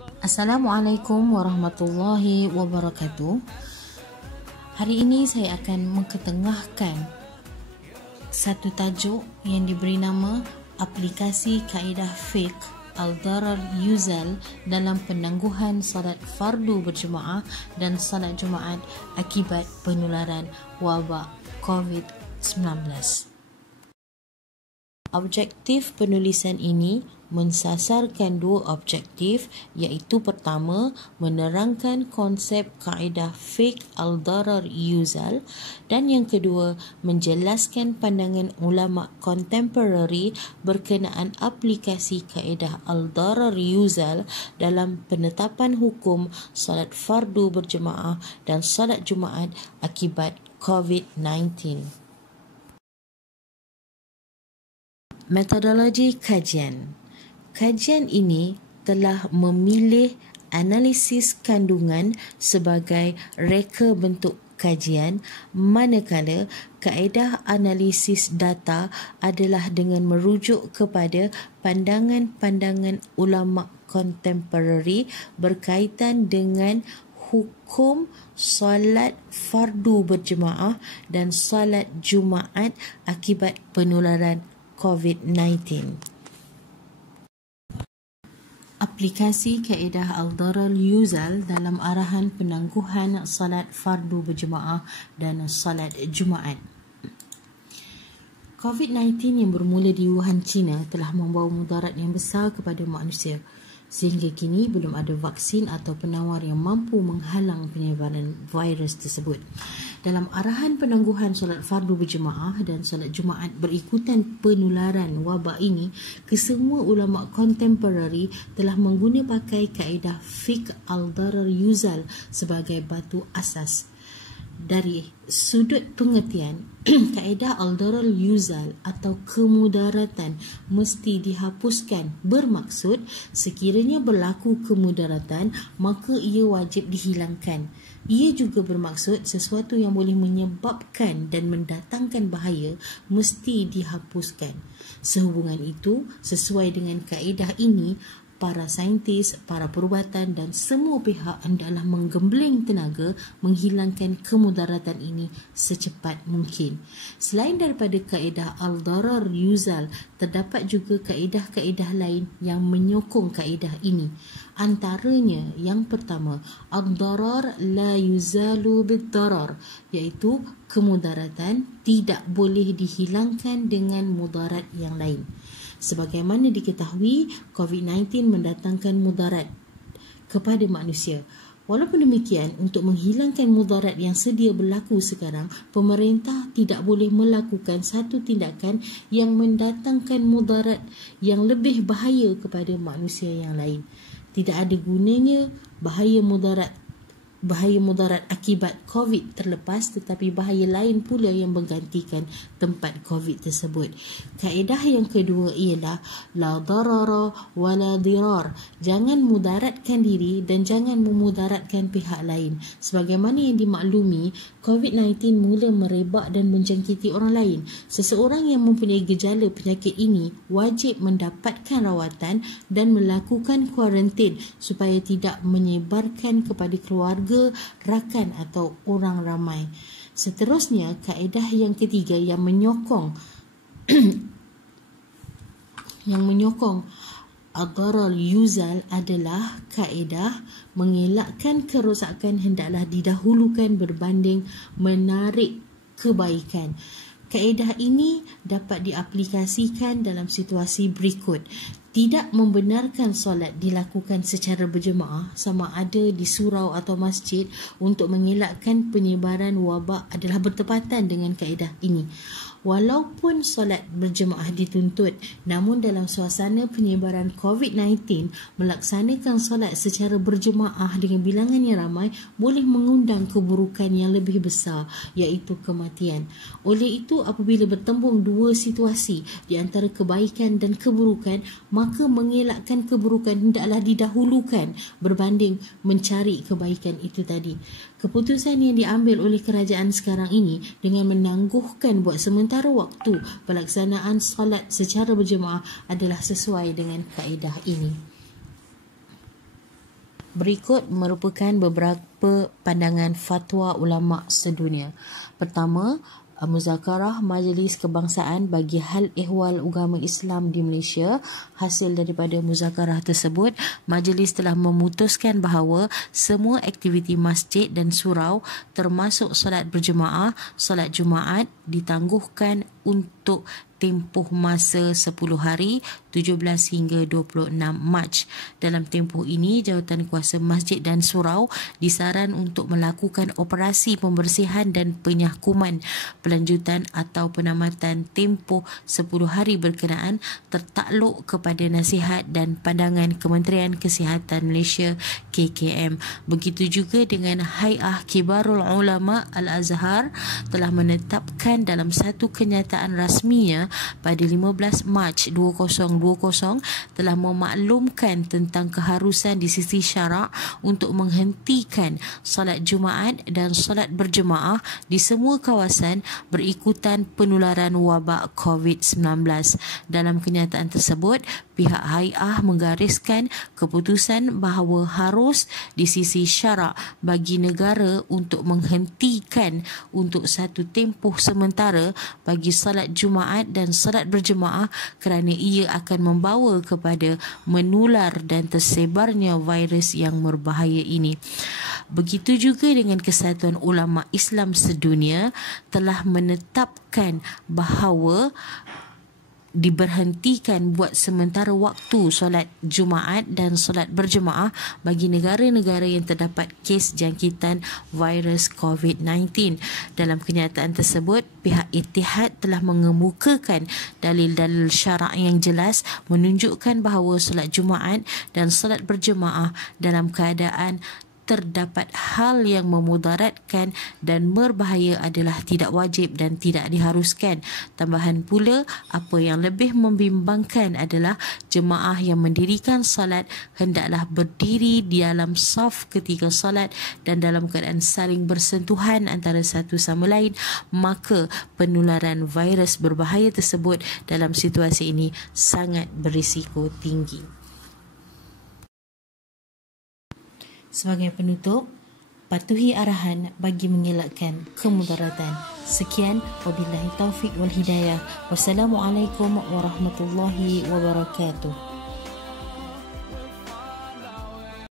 Assalamualaikum warahmatullahi wabarakatuh. Hari ini saya akan mengketengahkan satu tajuk yang diberi nama aplikasi kaedah fiqh al-darar yuzal dalam penangguhan salat fardu berjemaah dan salat Jumaat akibat penularan wabak COVID-19. Objektif penulisan ini mensasarkan dua objektif, iaitu pertama, menerangkan konsep kaedah fiqh al-darar yuzal, dan yang kedua, menjelaskan pandangan ulama kontemporari berkenaan aplikasi kaedah al-darar yuzal dalam penetapan hukum salat fardu berjemaah dan salat Jumaat akibat COVID-19. Metodologi kajian. Kajian ini telah memilih analisis kandungan sebagai reka bentuk kajian, manakala kaedah analisis data adalah dengan merujuk kepada pandangan-pandangan ulama kontemporari berkaitan dengan hukum solat fardu berjemaah dan solat Jumaat akibat penularan COVID-19. Aplikasi kaedah al-darar yuzal dalam arahan penangguhan salat fardu berjemaah dan salat Jumaat. COVID-19 yang bermula di Wuhan, China telah membawa mudarat yang besar kepada manusia. Sehingga kini belum ada vaksin atau penawar yang mampu menghalang penyebaran virus tersebut. Dalam arahan penangguhan solat fardu berjemaah dan solat Jumaat berikutan penularan wabak ini, kesemua ulama kontemporari telah mengguna pakai kaedah fiqh al-darar yuzal sebagai batu asas. Dari sudut pengertian, kaedah al-darar yuzal atau kemudaratan mesti dihapuskan, bermaksud sekiranya berlaku kemudaratan maka ia wajib dihilangkan. Ia juga bermaksud sesuatu yang boleh menyebabkan dan mendatangkan bahaya mesti dihapuskan. Sehubungan itu, sesuai dengan kaedah ini, para saintis, para perubatan dan semua pihak hendaklah menggembling tenaga menghilangkan kemudaratan ini secepat mungkin. Selain daripada kaedah al-darar yuzal, terdapat juga kaedah-kaedah lain yang menyokong kaedah ini. Antaranya yang pertama, ad-darar la yuzalu bid-darar, iaitu kemudaratan tidak boleh dihilangkan dengan mudarat yang lain. Sebagaimana diketahui, COVID-19 mendatangkan mudarat kepada manusia. Walaupun demikian, untuk menghilangkan mudarat yang sedia berlaku sekarang, pemerintah tidak boleh melakukan satu tindakan yang mendatangkan mudarat yang lebih bahaya kepada manusia yang lain. Tidak ada gunanya bahaya mudarat akibat COVID terlepas, tetapi bahaya lain pula yang menggantikan tempat COVID tersebut. Kaedah yang kedua ialah la darara wa la dirar. Jangan mudaratkan diri dan jangan memudaratkan pihak lain. Sebagaimana yang dimaklumi, COVID-19 mula merebak dan menjangkiti orang lain. Seseorang yang mempunyai gejala penyakit ini wajib mendapatkan rawatan dan melakukan kuarantin supaya tidak menyebarkan kepada keluarga, rakan atau orang ramai. Seterusnya, kaedah yang ketiga yang menyokong ad-darar yuzal adalah kaedah mengelakkan kerosakan hendaklah didahulukan berbanding menarik kebaikan. Kaedah ini dapat diaplikasikan dalam situasi berikut. Tidak membenarkan solat dilakukan secara berjemaah sama ada di surau atau masjid untuk mengelakkan penyebaran wabak adalah bertepatan dengan kaedah ini. Walaupun solat berjemaah dituntut, namun dalam suasana penyebaran COVID-19, melaksanakan solat secara berjemaah dengan bilangan yang ramai boleh mengundang keburukan yang lebih besar, iaitu kematian. Oleh itu, apabila bertembung dua situasi di antara kebaikan dan keburukan, maka mengelakkan keburukan hendaklah didahulukan berbanding mencari kebaikan itu tadi. Keputusan yang diambil oleh kerajaan sekarang ini dengan menangguhkan buat sementara waktu pelaksanaan solat secara berjemaah adalah sesuai dengan kaedah ini. Berikut merupakan beberapa pandangan fatwa ulama sedunia. Pertama, Muzakarah Majlis Kebangsaan bagi hal ehwal agama Islam di Malaysia. Hasil daripada muzakarah tersebut, majlis telah memutuskan bahawa semua aktiviti masjid dan surau termasuk solat berjemaah, solat Jumaat ditangguhkan untuk tempoh masa 10 hari 17 hingga 26 Mac. Dalam tempoh ini, Jawatankuasa Masjid dan Surau disaran untuk melakukan operasi pembersihan dan penyakuman pelanjutan atau penamatan tempoh 10 hari berkenaan tertakluk kepada nasihat dan pandangan Kementerian Kesihatan Malaysia KKM. Begitu juga dengan Hay'ah Kibarul Ulama Al-Azhar telah menetapkan dalam satu kenyataan rasminya pada 15 Mac 2020 telah memaklumkan tentang keharusan di sisi syarak untuk menghentikan solat Jumaat dan solat berjemaah di semua kawasan berikutan penularan wabak COVID-19. Dalam kenyataan tersebut, pihak Hay'ah menggariskan keputusan bahawa harus di sisi syarak bagi negara untuk menghentikan untuk satu tempoh sementara bagi solat Jumaat dan solat berjemaah kerana ia akan membawa kepada menular dan tersebarnya virus yang berbahaya ini. Begitu juga dengan Kesatuan Ulama Islam Sedunia telah menetapkan bahawa diberhentikan buat sementara waktu solat Jumaat dan solat berjemaah bagi negara-negara yang terdapat kes jangkitan virus COVID-19. Dalam kenyataan tersebut, pihak Ittihad telah mengemukakan dalil-dalil syarak yang jelas menunjukkan bahawa solat Jumaat dan solat berjemaah dalam keadaan terdapat hal yang memudaratkan dan berbahaya adalah tidak wajib dan tidak diharuskan. Tambahan pula, apa yang lebih membimbangkan adalah jemaah yang mendirikan salat hendaklah berdiri di dalam saf ketika salat dan dalam keadaan saling bersentuhan antara satu sama lain, maka penularan virus berbahaya tersebut dalam situasi ini sangat berisiko tinggi. Sebagai penutup, patuhi arahan bagi mengelakkan kemudaratan. Sekian, wabillahi taufiq wal hidayah. Wassalamualaikum warahmatullahi wabarakatuh.